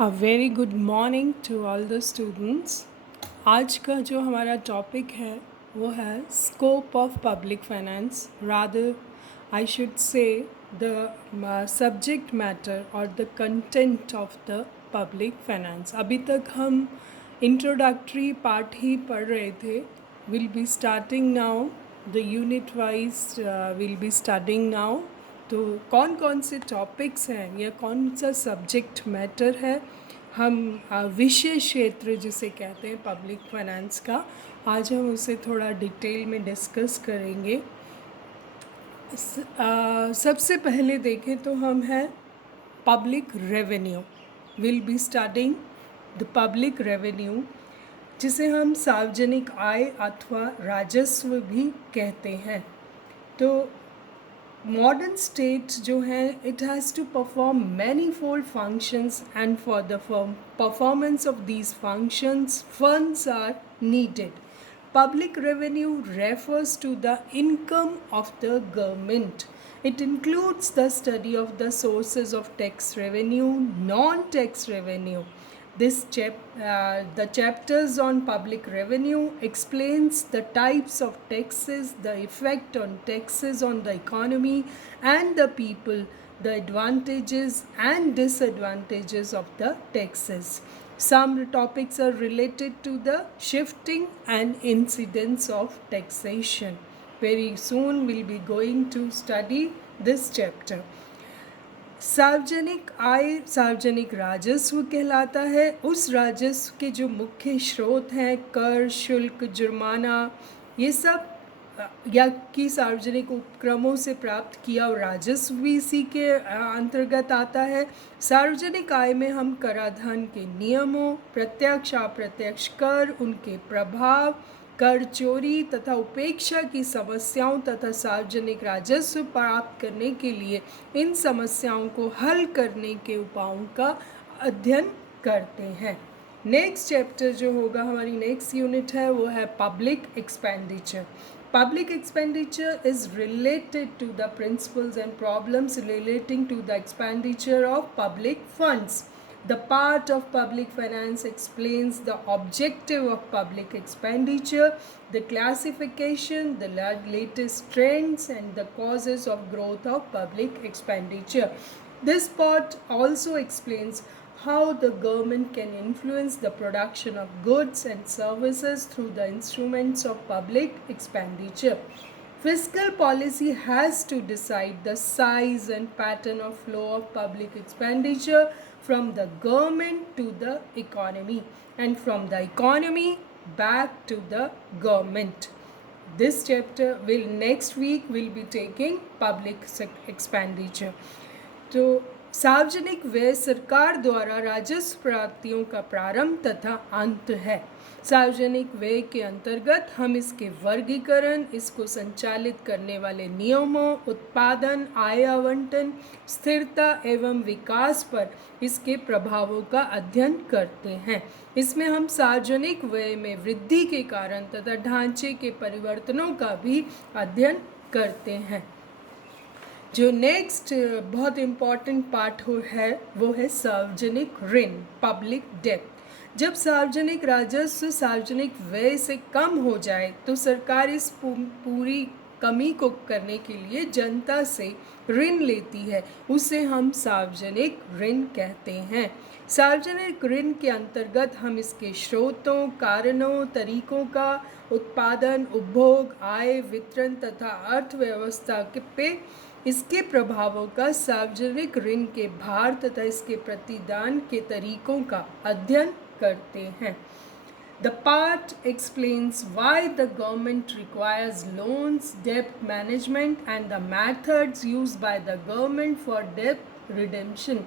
A very good morning to all the students. आज का जो हमारा टॉपिक है वो है scope of public finance, rather I should say the subject matter और the content of the public finance. अभी तक हम इंट्रोडक्टरी पार्ट ही पढ़ रहे थे. Will be starting now the unit wise, will be studying now. तो कौन कौन से टॉपिक्स हैं या कौन सा सब्जेक्ट मैटर है, हम विषय क्षेत्र जिसे कहते हैं पब्लिक फाइनेंस का, आज हम उसे थोड़ा डिटेल में डिस्कस करेंगे. सबसे पहले देखें तो हम हैं public revenue. Will be studying the public revenue, जिसे हम सार्वजनिक आय अथवा राजस्व भी कहते हैं. तो modern state जो है, it has to perform manifold functions, and for the performance of these functions funds are needed. Public revenue refers to the income of the government. It includes the study of the sources of tax revenue, non-tax revenue. The chapters on public revenue explains the types of taxes, the effect on taxes on the economy and the people, the advantages and disadvantages of the taxes. Some topics are related to the shifting and incidence of taxation. Very soon we'll be going to study this chapter. सार्वजनिक आय सार्वजनिक राजस्व कहलाता है. उस राजस्व के जो मुख्य स्रोत हैं, कर, शुल्क, जुर्माना, ये सब या कि सार्वजनिक उपक्रमों से प्राप्त किया और राजस्व भी इसी के अंतर्गत आता है. सार्वजनिक आय में हम कराधान के नियमों, प्रत्यक्ष अप्रत्यक्ष कर, उनके प्रभाव, कर चोरी तथा उपेक्षा की समस्याओं तथा सार्वजनिक राजस्व प्राप्त करने के लिए इन समस्याओं को हल करने के उपायों का अध्ययन करते हैं. नेक्स्ट चैप्टर जो होगा, हमारी नेक्स्ट यूनिट है, वो है public expenditure. Public expenditure is related to the principles and problems relating to the expenditure of public funds. The part of public finance explains the objective of public expenditure, the classification, the latest trends, and the causes of growth of public expenditure. This part also explains how the government can influence the production of goods and services through the instruments of public expenditure. Fiscal policy has to decide the size and pattern of flow of public expenditure from the government to the economy, and from the economy back to the government. This chapter will next week will be taking public expenditure. तो सार्वजनिक व्यय सरकार द्वारा राजस्व प्राप्तियों का प्रारंभ तथा अंत है. सार्वजनिक व्यय के अंतर्गत हम इसके वर्गीकरण, इसको संचालित करने वाले नियमों, उत्पादन, आय आवंटन, स्थिरता एवं विकास पर इसके प्रभावों का अध्ययन करते हैं. इसमें हम सार्वजनिक व्यय में वृद्धि के कारण तथा ढांचे के परिवर्तनों का भी अध्ययन करते हैं. जो नेक्स्ट बहुत इम्पॉर्टेंट पार्ट है वो है सार्वजनिक ऋण, पब्लिक डेट. जब सार्वजनिक राजस्व सार्वजनिक व्यय से कम हो जाए तो सरकार इस पूरी कमी को करने के लिए जनता से ऋण लेती है. उसे हम सार्वजनिक ऋण कहते हैं. सार्वजनिक ऋण के अंतर्गत हम इसके स्रोतों, कारणों, तरीकों का, उत्पादन, उपभोग, आय, वितरण तथा अर्थव्यवस्था पे इसके प्रभावों का, सार्वजनिक ऋण के भार तथा इसके प्रतिदान के तरीकों का अध्ययन करते हैं. The part explains why the government requires loans, debt management, and the methods used by the government for debt redemption.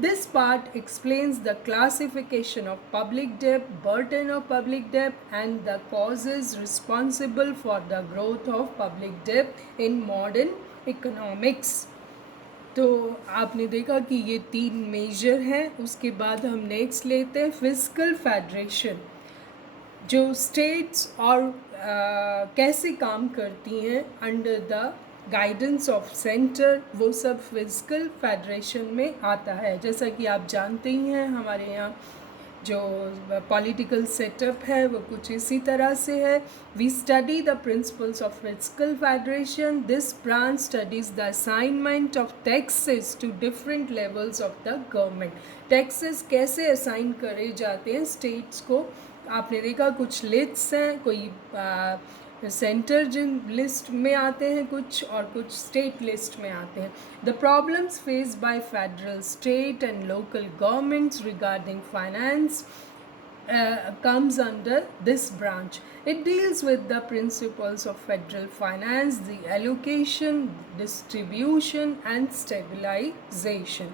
This part explains the classification of public debt, burden of public debt, and the causes responsible for the growth of public debt in modern economics. तो आपने देखा कि ये 3 major हैं. उसके बाद हम next लेते हैं फिस्कल फेडरेशन, जो स्टेट्स और कैसे काम करती हैं under the guidance of centre, वो सब फिजिकल फेडरेशन में आता है। जैसा कि आप जानते ही हैं हमारे यहाँ जो पॉलिटिकल सेटअप है वो कुछ इसी तरह से है। We study the principles of physical federation. This branch studies the assignment of taxes to different levels of the government. Taxes कैसे असाइन करे जाते हैं स्टेट्स को। आपने देखा कुछ लिस्ट्स हैं, कोई सेंटर जिन लिस्ट में आते हैं कुछ, और कुछ स्टेट लिस्ट में आते हैं। The problems faced by federal, state and local governments regarding finance comes under this branch. It deals with the principles of federal finance, the allocation, distribution and stabilization.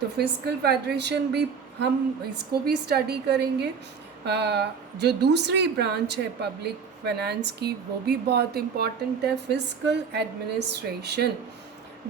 तो फिजिकल फेडरेशन भी हम इसको भी study करेंगे। जो दूसरी branch है public finance की वो भी बहुत इम्पॉर्टेंट है, physical administration.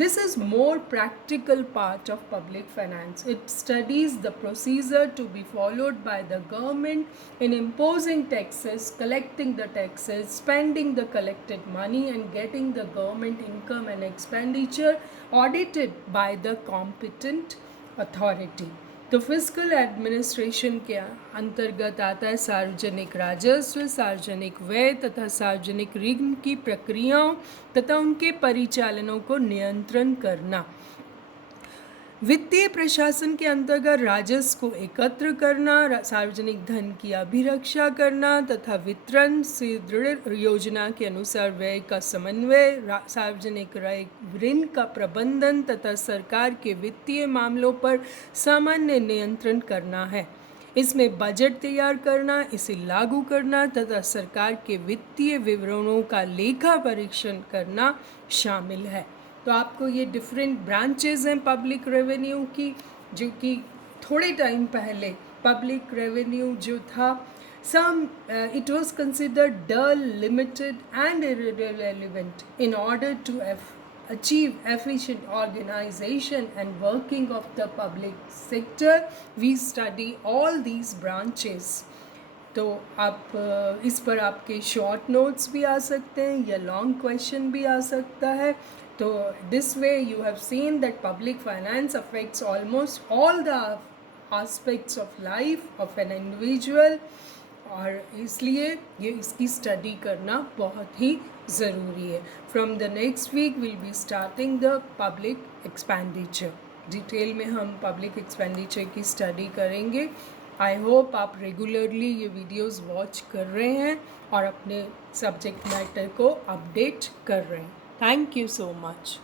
This is more practical part of public finance. It studies the procedure to be followed by the government in imposing taxes, collecting the taxes, spending the collected money and getting the government income and expenditure audited by the competent authority. तो physical administration के अंतर्गत आता है सार्वजनिक राजस्व, सार्वजनिक व्यय तथा सार्वजनिक ऋण की प्रक्रियाओं तथा उनके परिचालनों को नियंत्रण करना। वित्तीय प्रशासन के अंतर्गत राजस्व को एकत्र करना, सार्वजनिक धन की अभिरक्षा करना तथा वितरण से दृढ़ योजना के अनुसार व्यय का समन्वय, सार्वजनिक ऋण का प्रबंधन तथा सरकार के वित्तीय मामलों पर सामान्य नियंत्रण करना है। इसमें बजट तैयार करना, इसे लागू करना तथा सरकार के वित्तीय विवरणों का लेखा परीक्षण करना शामिल है। तो आपको ये डिफरेंट ब्रांचेस हैं पब्लिक रेवेन्यू की, जो कि थोड़े टाइम पहले पब्लिक रेवेन्यू जो था it was considered dull, limited and irrelevant. In order to achieve efficient organization and working of the public sector, we study all these branches. तो आप इस पर आपके शॉर्ट नोट्स भी आ सकते हैं या लॉन्ग क्वेश्चन भी आ सकता है। तो this way you have seen that public finance affects almost all the aspects of life of an individual, और इसलिए ये इसकी स्टडी करना बहुत ही ज़रूरी है। From the next week will be starting the public expenditure. Detail में हम पब्लिक एक्सपेंडिचर की स्टडी करेंगे। आई होप आप रेगुलरली ये वीडियोस वॉच कर रहे हैं और अपने सब्जेक्ट मैटर को अपडेट कर रहे हैं। Thank you so much.